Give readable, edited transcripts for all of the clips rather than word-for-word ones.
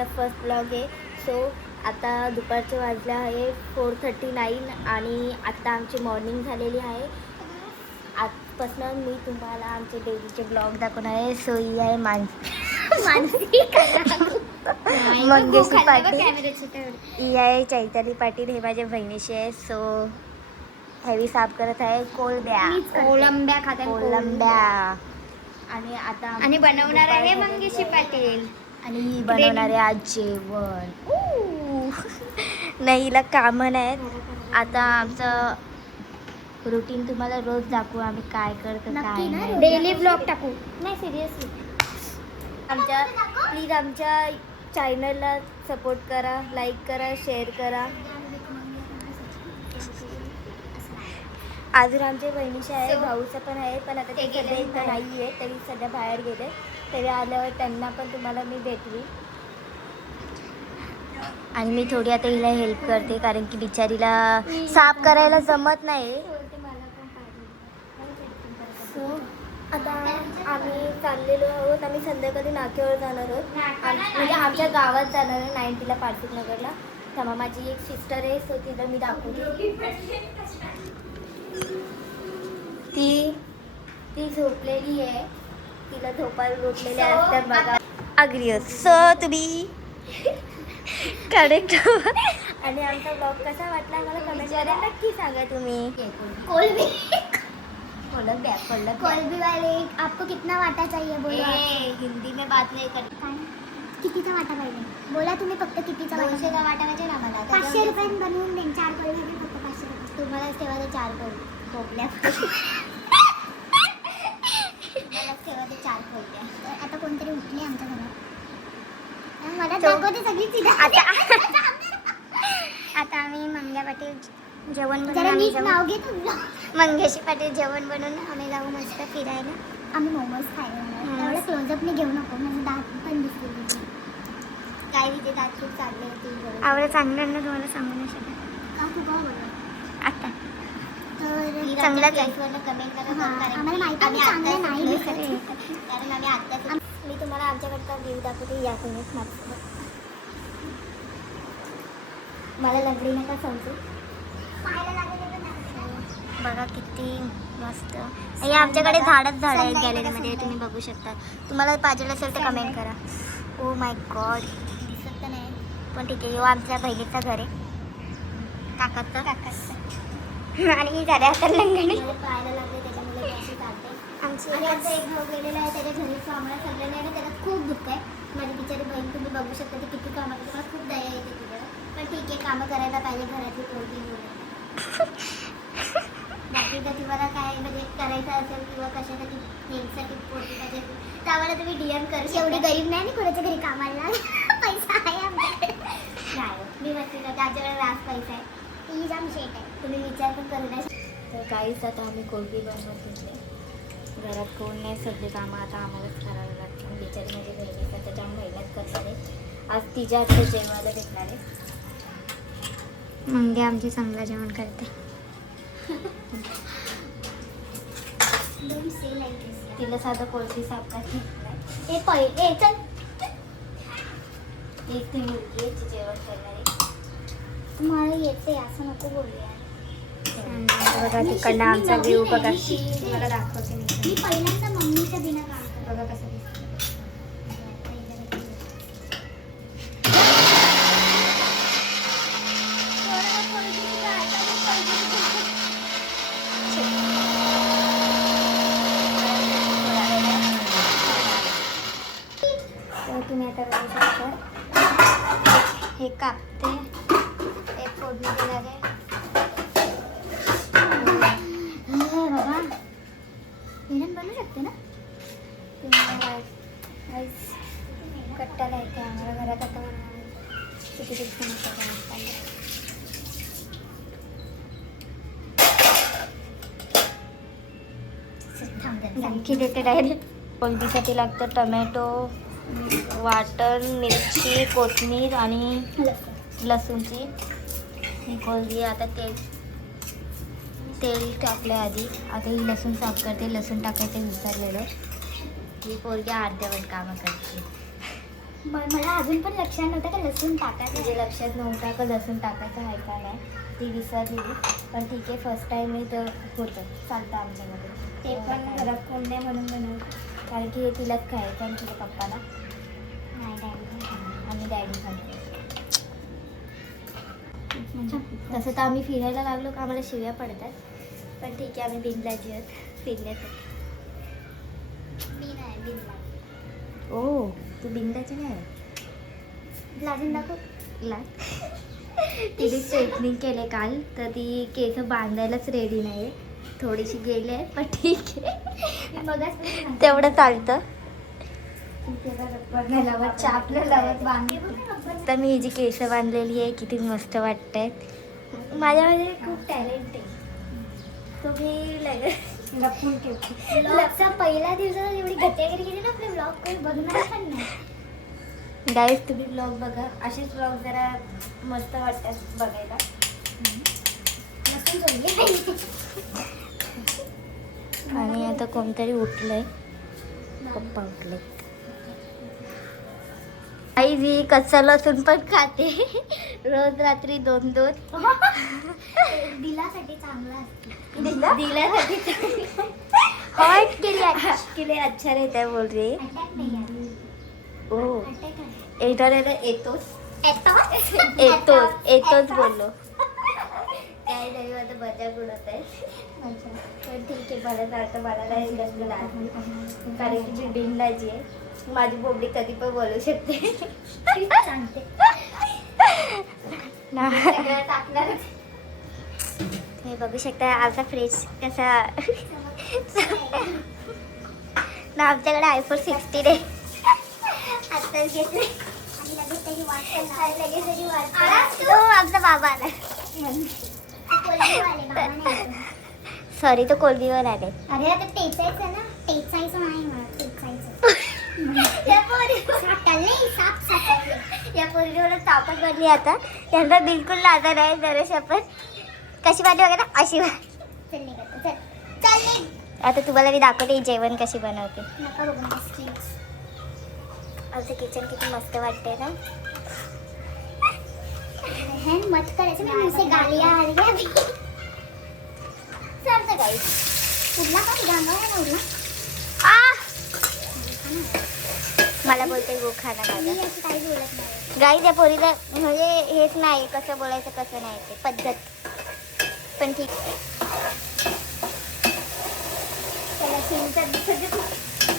माझा first blog आहे. So आता दुपारचे वाजले आहे 4:39 आणि आता आमची मॉर्निंग झालेली आहे. आजपासून मी तुम्हाला आमचे डेलीचे ब्लॉग दाखवणार आहे. सो ही आहे मानसी मंगेशी पाटील, ही आहे चैताली पाटील, हे माझ्या बहिणीशी आहे. सो हेवी साफ करत आहे कोलंब्या आणि आता आणि बनवणार आहे मंगेशी पाटील आणि ही बनवणार आहे आज जेवण. नाही हिला कामं नाहीत. आता आमचं रुटीन तुम्हाला रोज दाखवू आम्ही काय करतो काय नाही. डेली ब्लॉग टाकू. नाही सिरियसली प्लीज आमच्या चॅनलला सपोर्ट करा, लाईक करा, शेअर करा. अजून आमच्या बहिणीचे आहे, भाऊचं पण आहे, पण आता ते सध्या इथं नाही आहे, तरी सध्या बाहेर गेले. तरी आल्यावर त्यांना पण तुम्हाला मी भेटवी. आणि मी थोडी आता हिला हेल्प करते कारण की बिचारीला साफ करायला जमत नाही. सो आता आम्ही चाललेलो आहोत. आम्ही संध्याकाळी नाक्यावर जाणार आहोत, म्हणजे आमच्या गावात जाणार आहे 90ला पार्थिक नगरला. तेव्हा माझी एक सिस्टर आहे, सो तिला मी दाखवते. ती झोपलेली आहे, तिला झोपायला उठलेले असतात बघा. अग्री सो तुम्ही करेक्ट. आणि आमचा ब्लॉग कसा वाटला मला कमेंटमध्ये नक्की सांगा तुम्ही. कोलंबी वाले आपको कितना वाटा चाहिए बोलो. हिंदी में बात नाही करत. कितीचा वाटा पाहिजे बोला तुम्ही. फक्त कितीचा वाटा. 200 का वाटा पाहिजे ना मला. 500 रुपयांनी बनवून देईन. 4 कोलंबी फक्त 500 रुपये. तुम्हालाच तेव्हा 4 खोकल्या. मलाच तेव्हा 4 खोकल्या. आता कोणतरी उठले आमच्या घरात. मला दाखवते सगळी चिदा. आता आम्ही मंग्या पाटील जेवण बनवून नाव घे तुझं. मंगेशी पाटील जेवण बनवून आम्ही जाऊ मस्त फिरायला. आम्ही मोमोज खायला. एवढं क्लोजअपने घेऊ नको, म्हणजे दात पण दिसते. काय तिथे दात खूप चालले होते. आवडं चांगलं ना तुम्हाला सांगू नाही शकत. का तू का बोलला आता चांगलाच आहे. कमेंट करा. आम्हाला माहिती आहे चांगलं नाही दिसत. कारण आम्ही आत्ताच मी तुम्हाला आमच्याकडचा व्ह्यू दाखवते. या तुम्हीच मला लंगडी नका समजू. बघा किती मस्त. हे आमच्याकडे झाडच झाड आहे गॅलरीमध्ये, तुम्ही बघू शकता. तुम्हाला पाहिजे असेल तर कमेंट करा. ओ माय गॉड दिसत तर नाही, पण ठीक आहे. आमच्या बहिणीचं घर आहे, काकाचं. आणि झाले आता लंगडी पाहायला लागले त्याच्यामुळे अशी काढते. आमची आमचा एक भाऊ गेलेला आहे, त्याच्या घरी आम्हाला सगळं नाही ना, त्याला खूप दुःख आहे. माझी बिचारी बहीण तुम्ही बघू शकता ती किती कामं करते. मला खूप दया येते तिला. पण ठीक आहे, कामं करायला पाहिजे घरातली पोरगी म्हणून. बाकी तर तुम्हाला काय म्हणजे करायचं असेल किंवा कशासाठी हेल्पसाठी पोरगी पाहिजे तर आम्हाला तुम्ही DM करू. एवढी गरीब नाही आणि कोणाच्या घरी कामाला पैसा आहे आमच्याकडे. नाही मी म्हणते ना त्याच्याकडे रास पैसा आहे. ती जाम शेट आहे. तुम्ही विचार पण करू नाही. तर काहीच आता आम्ही कोलबी बनवत होते. घरात कोण नाही, सगळे कामं आता आम्हालाच करावं लागतं. बिचारी माझी बहिणीचा त्याच्या मेहनत करणार आहे. आज तिच्या हातचं जेवायला भेटणार आहे. मंगे आमची चांगलं जेवण करते. तिला साधं कोळशी साफ करते. हे पहिले चल एक ती मुलगी आहे ती जेवण करणारी. मला येते असं नको बोलूया. बघा तिकडनं आमचा व्ह्यू बघा. तुम्हाला दाखवते मी. पहिल्यांदा मम्मीच्या बिना काम बघा कसं दिसतं. तुम्ही आता बघू शकता हे कापते, एक फोडणी देणार आहे. बाबा हिरण बनवू शकते ना. कट्टाला येते आम्हाला घरात. आता किती धमकी देते डायरेक्ट. कोलबीसाठी लागतं टमॅटो, वाटण, मिरची, कोथिंबीर आणि लसूणची. ही कोलबी आता तेल टाकलं आधी. आता ही लसूण साफ करते. लसूण टाकायचं विसरलेलं. ही पोरगी अर्ध्यावर कामं करते. मला अजून पण लक्षात नव्हतं का लसूण टाकायचं. म्हणजे लक्षात नव्हता का लसूण टाकायचं आहे का नाही, ती विसरलेली. पण ठीक आहे, फर्स्ट टाईम मी तर होतं, चालतं आमच्यामध्ये. ते पण घरात कोण नाही म्हणून बनवलं. कारण की हे तिलाच खायचं आणि तुझ्या पप्पाला नाही डॅडी आणि डॅडी खायचं. तसं तर आम्ही फिरायला लागलो का आम्हाला शिव्या पडतात, पण ठीक आहे, आम्ही बिनलाजी आहोत फिरण्यासाठी. मी नाही बिनला. ओ तू बिंदाची नाही लाजून दाखव. तिने स्ट्रेटनिंग केले काल, तर ती केस बांधायलाच रेडी नाही, थोडीशी गेली आहे, पण ठीक आहे, मगाच तेवढं चालतं. चापलं लावत बांधली. तर मी ही जी केस बांधलेली आहे किती मस्त वाटत. माझ्यामध्ये खूप टॅलेंट आहे. तुम्ही लपून ठेवते. ब्लॉगचा पहिला दिवसाला एवढी गट्टेगिरी केली ना आपले ब्लॉग काही बघणार पण नाही. गाईज तुम्ही ब्लॉग बघा, असेच ब्लॉग जरा मस्त वाटतात बघायला. नसून सोडली. आणि आता कोणतरी उठलंय, पप्पा उठले. आई जी कच्चा लसूण पण खाते रोज रात्री 2-2. दिलासाठी चांगला असतो. दिल्यासाठी हॉट के लिए अच्छा रहता है बोल रही है. अटॅक नाही आहे. ओ अटॅक आहे. येतोच येतो. येतोच बोललो. काही नाही, आता मजाक उडत आहे. पण ठीक आहे, मला जातं, मला नाही जास्त लाज, कारण की मी बिनलाजी आहे. माझी बोबडी कधी पण बोलू शकते. सांगते. सगळं टाकणार. हे बघू शकता आमचा फ्रीज कसा ना, आमच्याकडे iPhone 16 आहे. आत्ताच घेतले. आणि लगेच त्याची वाट तो आमचा बाबा आला. सॉरी, तो कोलबीवर आले. अरे आता टेचायचं ना, टेचायचं नाही मला, टेचायचं. साठवले, साप साठवले. या पोरीवर तापत बनली आता. यांना बिलकुल लाजा नाही जराशी. आपण कशी भाजी वगैरे अशी चल निघतो, चल चल निघ. आता तुम्हाला मी दाखवते जेवण कशी बनवते. नका बघू मला स्किल्स. आमचं किचन किती मस्त वाटते ना. बहन मत करायचं ना, मुझसे गालियाँ आ रही है अभी. चालतं काही. उडला का गांगाव ना उडला. मला बोलते गो खाना मी माझा. अशी काही बोलत नाही. गाई त्या पोरीला म्हणजे हेच नाही, कसं बोलायचं कसं नाही ते पद्धत. पण ठीक.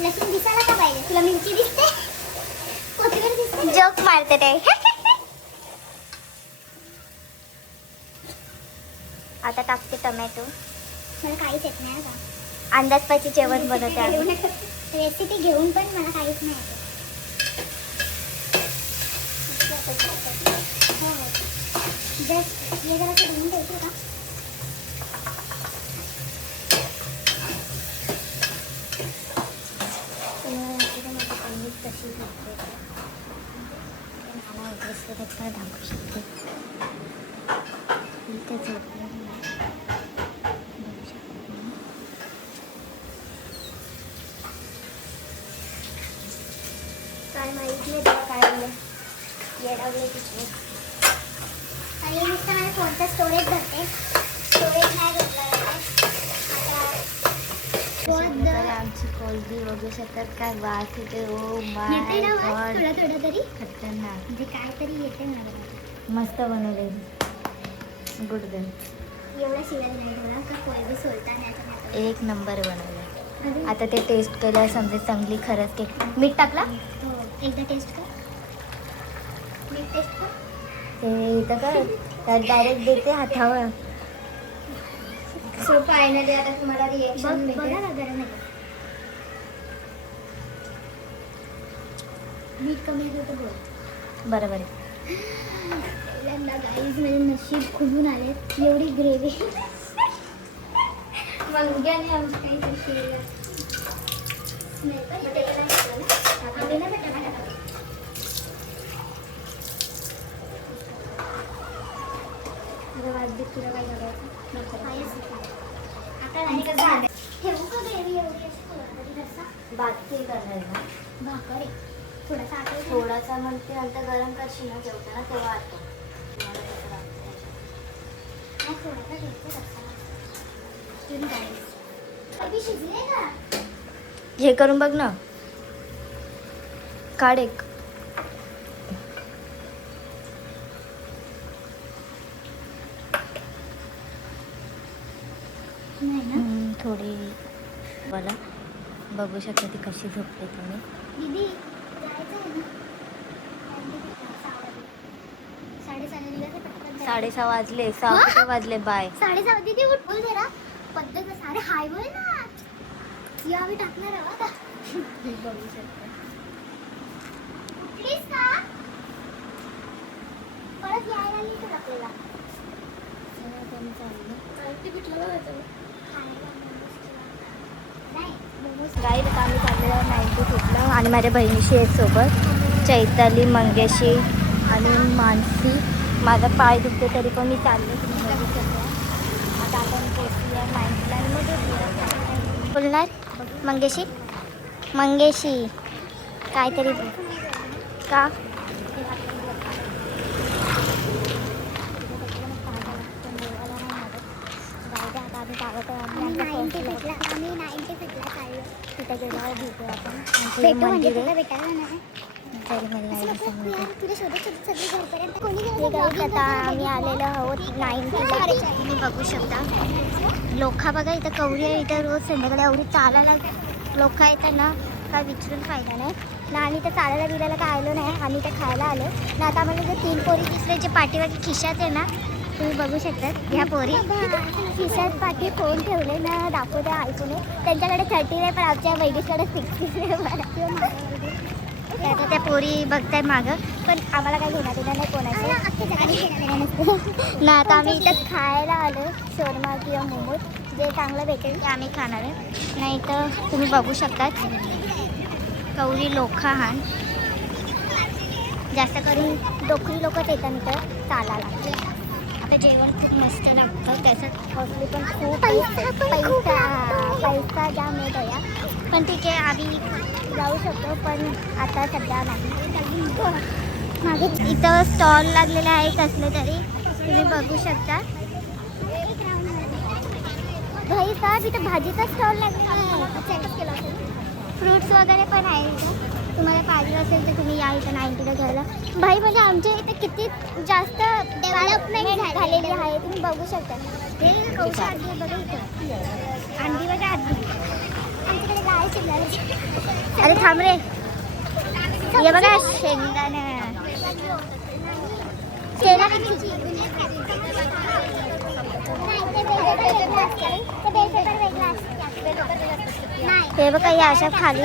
लसूण दिसायला का पाहिजे? तुला मिरची दिसते, कोथिंबीर दिसते. जोक मारते ते. आता टाकते टमॅटो. मला काहीच येत नाही का. अंदाजपाची जेवण बनवते आम्ही. रेसिपी घेऊन पण मला काहीच नाही येत. हो हो, जस्ट हे जरा बनवून द्यायचं का. कशी दाखवू शकते. काय माहित नाही तुला काय झालं, येडावले तिथे. आणि नुसतं माझ्या फोनचं स्टोरेज धरते. स्टोरेज नाही घेतलं तर आमची कोलबी बघू शकतात काय वास येते. ओ माय येते ना वास गॉड, थोडा थोडा तरी. खतरनाक. म्हणजे काहीतरी येते मला. मस्त बनवले, गुड गर्ल. एवढा शिवाय नाही थोडा का कोलबी सोलता नाही. एक नंबर बनवलं. आता ते टेस्ट केलं समजे चांगली खरंच केक. मीठ टाकला हो, एकदा टेस्ट कर. मीठ टेस्ट कर. ते इथं काय डायरेक्ट देते हातावर. सो फायनली आता तुम्हाला रिएक्शन बघा ना गरम आहे. मीठ कमी होतं बोल. बरोबर आहे. पहिल्यांदा गाईज म्हणजे नशीब खुलून आले एवढी ग्रेव्ही. मलग्याने आमचं काही शिरलं. तुला काय करायचं. बाकी करणार ना भाकर आहे. थोडासा आठवतो. थोडासा म्हणते नंतर गरम करशील ना जेवताना तेव्हा आटो. मला कसं लागतं याच्यात. नाही, थोडासा घ्यायचा रस्सा. Student guys. अभि शिजले का? हे करून बघ ना. काढ एक. नाही ना. थोडी मला बघू शकता ती कशी झोपते तुम्ही. दीदी जायचं आहे ना. 6:30 निघायचं पटकन जायचं. 6:30 वाजले. 6 हा? कुठे वाजले बाय. 6:30 दीदी उठ बोल जरा. पद्धत सारे हाय बोल ना. या आम्ही टाकणार आहोत आता. बघू शकता. उठलीस का? परत यायला नाही तर आपल्याला. नाही, मोमोज. गाईड आता आम्ही चाललेलो 96 आणि माझ्या बहिणीशी एक सोबत चैताली, मंगेशी आणि मानसी. माझा पाय दुखते तरी पण मी चालले. तुम्ही बघू शकता. आता आपण पोचूया 90ला आणि मग भेटूया. बोलणार मंगेशी. मंगेशी काहीतरी का तिथे गेल्यावर भेटू आपण. भेटू म्हणजे मंदिर तुला आहे. भेटायला नाही. तरी मला असं यायला नको सांगितलं. यार, तुझ्या शोधत शोधत सगळी घरपर्यंत कोणी हे गेलं गाईस आता आम्ही आलेलो आहोत 90ला. तुम्ही बघू शकता लोका बघा इथं कवरी आहे. इथं रोज संध्याकाळी एवढी चालायला लोक येतात ना काय विचारून फायदा नाही ना. आम्ही तर चालायला बिलायला काय आलो नाही. आम्ही तर खायला आलो ना. आता आम्हाला जे 3 पोरी दिसले जे पाठीमागे खिशात आहे ना तुम्ही बघू शकता. ह्या पोरी खिशात पाठी फोन ठेवले ना दाखवते आयफोन. त्यांच्याकडे 30 आहे पण आमच्या बहिणीकडे 60 आहे. आता त्या पोरी बघताय मागं पण आम्हाला काही घेणार देणार नाही कोणाचं ना. आता आम्ही इथं खायला आलो शोरमा किंवा मोमोज जे चांगलं भेटेल ते आम्ही खाणार आहे. नाही तर तुम्ही बघू शकता कवरी लोखाहान जास्त करून डोकरी लोकच येतात इथं चालायला. आता जेवण खूप मस्त लागतं. त्याच्यात कॉस्टली पण खूप पैसा जाम येत आहे. पण ठीक आहे आम्ही जाऊ शकतो पण आता सध्या नाही. मागे इथं स्टॉल लागलेले आहे कसले तरी तुम्ही बघू शकता. घरी का तिथं भाजीचा स्टॉल लागलेला आहे. फ्रुट्स वगैरे पण आहे इथं. तुम्हाला पाहिजे असेल तर तुम्ही या इथं 90ला घ्यायला. भाई म्हणजे आमच्या इथे किती जास्त डेव्हलपमेंट झालेली आहे तुम्ही बघू शकता. हे कौशा आधी आहे बघा इथं. अंडी बघा आधी. आमच्याकडे गाय शिकणार. अरे थांब रे. हे बघा शेंगदाणा केला हे बघा या अशा खाली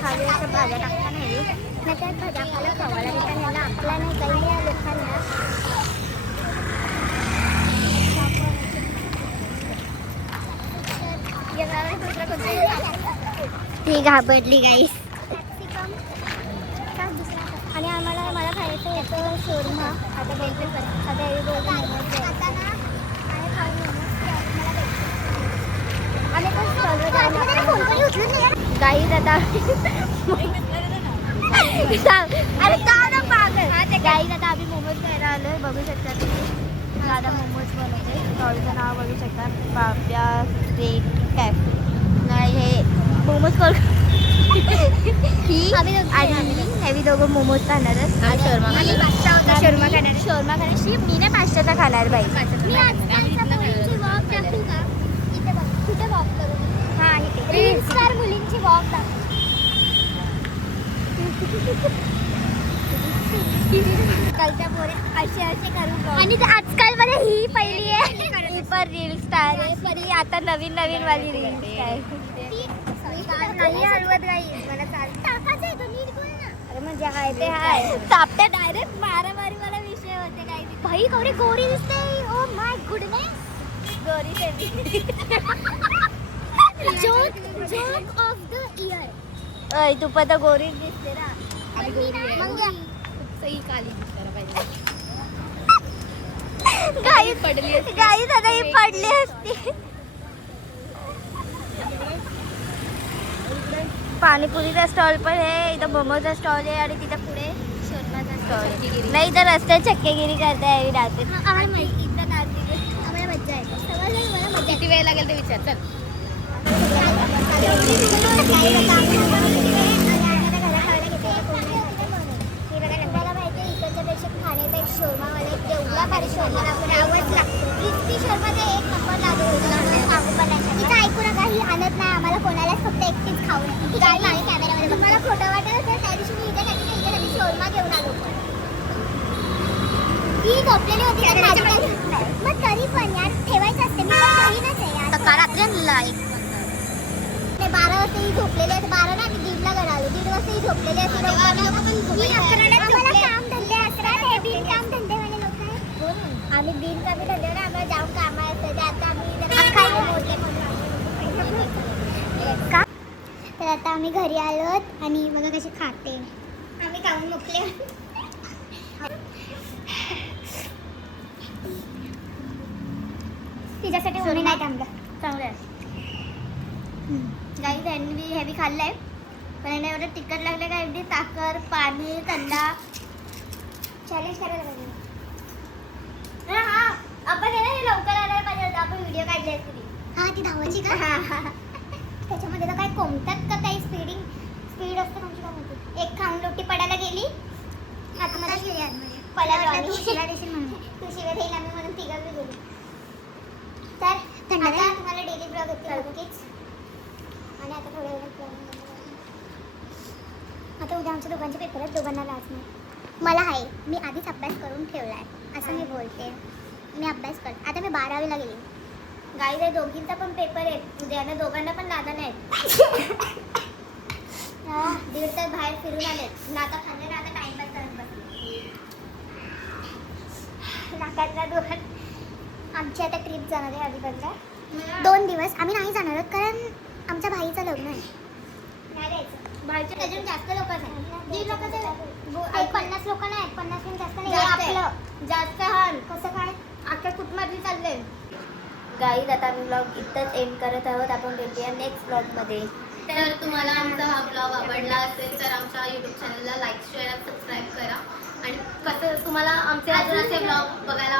खाली अशा भाज्या टाकताना हे ना त्यात भाज्या आपल्याला खावायला देतात ह्याला आपला नाही काही या लोकांना. ती घाबरली गाईस. आणि मला खायचं होतं शोरमा. आता बोलते आता हे बोलते आम्ही पण स्टॉलवर गाईज आता अरे दादा पागल. गाईज आता आम्ही मोमोज खायला आलोय बघू शकता तुम्ही. दादा मोमोज बनवते. स्टॉलचं नाव बघू शकता पाप्या स्ट्रीट कॅफे. नाही हे मोमोज कॉल ही आणि हेवी दोघं मोमोज खाणार शोरमा खाणार. शोरमा खाण्याची मी नाही पाचशाचा खाणार बाई. मी वॉक दाखवू का इथे बघ कुठे वॉक करू. हां इथे रील स्टार मुलींची वॉक दाखव. कालच्या पोरी असे करू आणि आजकाल मध्ये ही पहिली आहे ही पण रील स्टार आहे. पण आता नवीन वाली रील स्टार नाही हलवत गाई मला चालतं. अरे म्हणजे हाय ते हाय तापत्या डायरेक्ट मारामारी मला विषय होते काय भाई गौरी गोरी दिसते. ओ माय गुडनेस गोरी baby. Joke of the year. अय तू पण गोरी दिसते ना. गाई दादा ही पडली असती. पाणीपुरीचा स्टॉल पण आहे, इथं मोमोचा स्टॉल आहे आणि तिथं पुढे शोरमाचा स्टॉल आहे. नाही तर रस्त्यात चक्केगिरी करताय आम्ही डान्स. आम्हाला मज्जा येते. समजलं मला मज्जा किती वेळ लागेल ते विचार चल. मला माहिती आहे इकडच्या पेक्षा ठाण्याचा एक शोरमावाला एक तेवढा भारी शोरमा आपण आवाज लागतो. क्रिस्पी शोरमाचा एक नंबर लागतो. तिचं ऐकू नका, ही आणत नाही आम्हाला कोणालाच, फक्त एकटीच खाऊ नये. कॅमेरामध्ये तुम्हाला खोटं वाटत असेल त्या दिवशी मी हिच्यासाठी शोरमा घेऊन आलो. ती झोपलेली होती मग तरी पण यार ठेवायचं असते. मी पण बहीणच आहे यार. का रात्री आणला एक 12 वाजता ही झोपलेली आहे. 12 ना आम्ही 1:30ला घरी आलो. 1:30 वाजता ही झोपलेली आहे. आम्हाला काम धंदे असतात, हे बिन काम धंदे वाले लोक आहेत. आम्ही बिन कामी धंदे ना, आम्हाला जाऊन काम असतं ते. आता आम्ही का तर आता आम्ही घरी आलो आणि बघा कशी खाते. आम्ही खाऊन मोकले. तिच्यासाठी कोणी नाही थांबलं. चांगलं आहे. गाईज ह्यांनी हेवी खाल्लंय पण यांना एवढं तिखट लागलं का एवढी साखर पाणी थंडा चॅलेंज करायला पाहिजे. हा आपण हे ना हे लवकर आणायला पाहिजे होतं. आपण व्हिडिओ काढले असते ती. हा ती धावायची का त्याच्यामध्ये तर काय कोणतात का काही स्पीड असतं तुमची काय माहिती. एक खाऊन लोटी पडायला गेली आतमध्ये गेली आतमध्ये पळायला शिला देशील म्हणून तू शिव्या देईल आम्ही म्हणून तिघा बी गेली. तर आता तुम्हाला डेली ब्लॉग येते नक्कीच. आणि आता थोड्या वेळात आता उद्या आमच्या दोघांचे पेपर आहेत. दोघांना लाज नाही. मला आहे, मी आधीच अभ्यास करून ठेवला आहे असं मी बोलते. मी अभ्यास कर. आता मी 12वीला गेली. गाईज आहे दोघींचा पण पेपर आहे उद्या आणि दोघांना पण लादा नाही. 1.5 तास बाहेर फिरून आले ना, आता खाल्ले ना, आता टाइमपास करत बसले. नाकातला दोन आमची आता ट्रिप जाणार आहे अलिबागला. 2 दिवस आम्ही नाही जाणार आहोत कारण आमच्या भाईचं लग्न आहे. नाही जायचं. बाहेरचे त्याच्यात जास्त लोक आहेत. 1.5 लोकांचं 50 लोक नाही. 50 पण जास्त नाही. जास्त आपलं आहे. जास्त हाल कसं काय अख्ख्या कुटुंबातली चालले. गाईज आता आम्ही ब्लॉग इथंच एंड करत आहोत. आपण भेटूया नेक्स्ट ब्लॉगमध्ये. तर तुम्हाला आमचा हा ब्लॉग आवडला असेल तर आमच्या यूट्यूब चॅनलला लाईक शेअर सबस्क्राईब करा. आणि कसं तुम्हाला आमचे अजून असे ब्लॉग बघायला